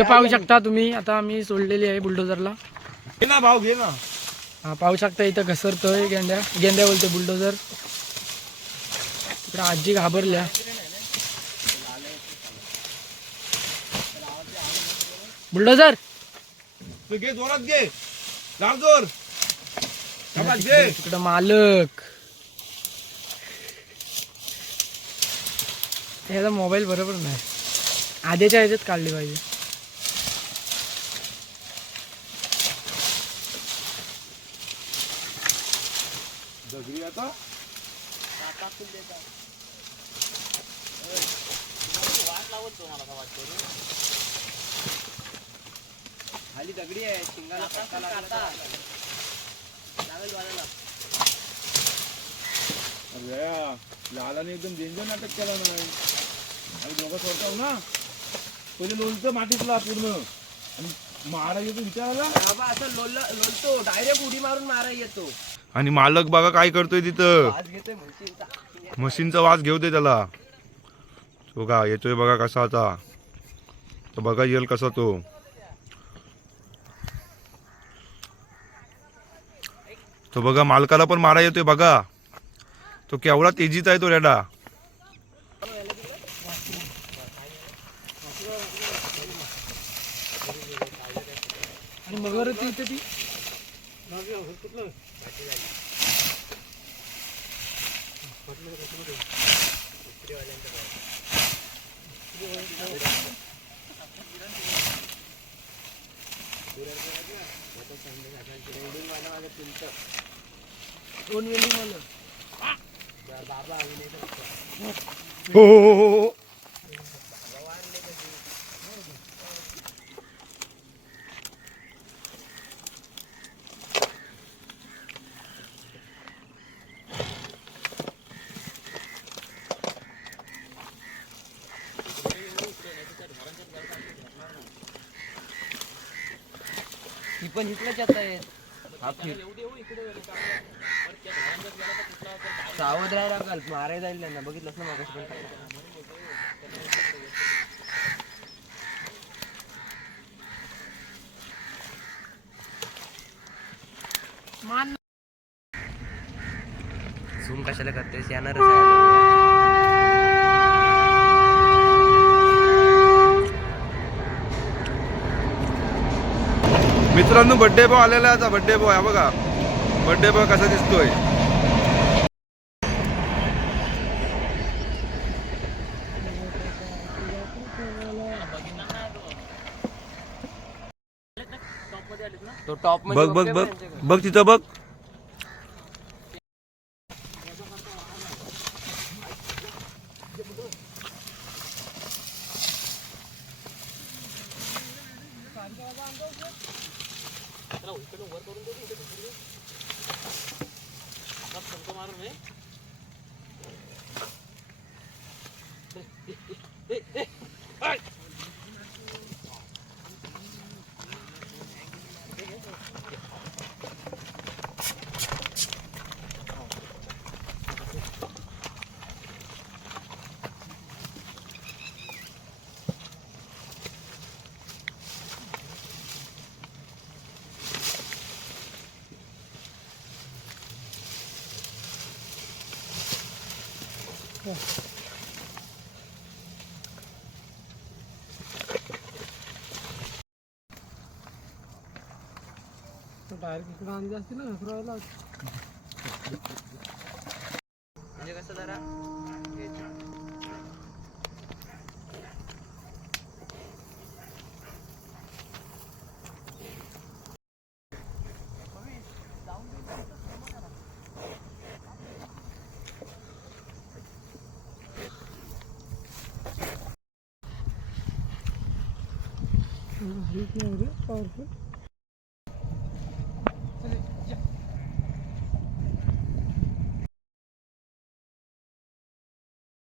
पाहू शकता तुम्ही. आता आम्ही सोडलेली आहे बुलडोजरला घे ना भाऊ घे ना. हा पाहू शकता इथं घसरतोय गेंड्या. गेंड्या बोलते बुलडोजर इकडे आजी घाबरल्या. बुलडोजर तू घे जोरात घे. लाव जोर घे. तिकडं मालक. ह्याचा मोबाईल बरोबर नाही. आधीच्या ह्याच्यात काढली पाहिजे. दगडी आता. खाली दगडी आहे शिंगाला लागला अरे लालाने एकदम डेंजर नाटक केला नाही आणि दोघं सोडताव ना. पहिले लोणचं मातीतला पूर्ण. आणि मारा येतो विचारायला. बाबा असं लोल लोलतो. डायरेक्ट उडी मारून मारा येतो. आणि मालक बघा काय करतोय तिथं. मशीनचा वास घेऊ दे त्याला. तो का येतोय बघा कसा आता. तर बघा येईल कसा तो. तो बघा मालकाला पण मारा येतोय बघा. तो केवढा तेजीत आहे तो रेडा. आणि मगर ती ती. दोन वेल्डिंग वालं हो हो. हो, हो. हो पण इकडेच येत आहेत हा फिर. सावध राहायला लागल. मारायला जाईल त्यांना बघितलंस ना मागाशी पण मान झूम कशाला करतेस? येणारच आहे. मित्रांनो बड्डे बॉय आलेला आहे आता बड्डे बॉय हा बघा. बड्डे बॉय कसा दिसतोय? तो टॉप बघ बघ बघ. बघ तिथं बघ. त्याला इकडून वर करून देऊ दे डायरेक्ट इकडं आणली असते ना घसरायला म्हणजे कसं जरा Rüzgarı, arpa.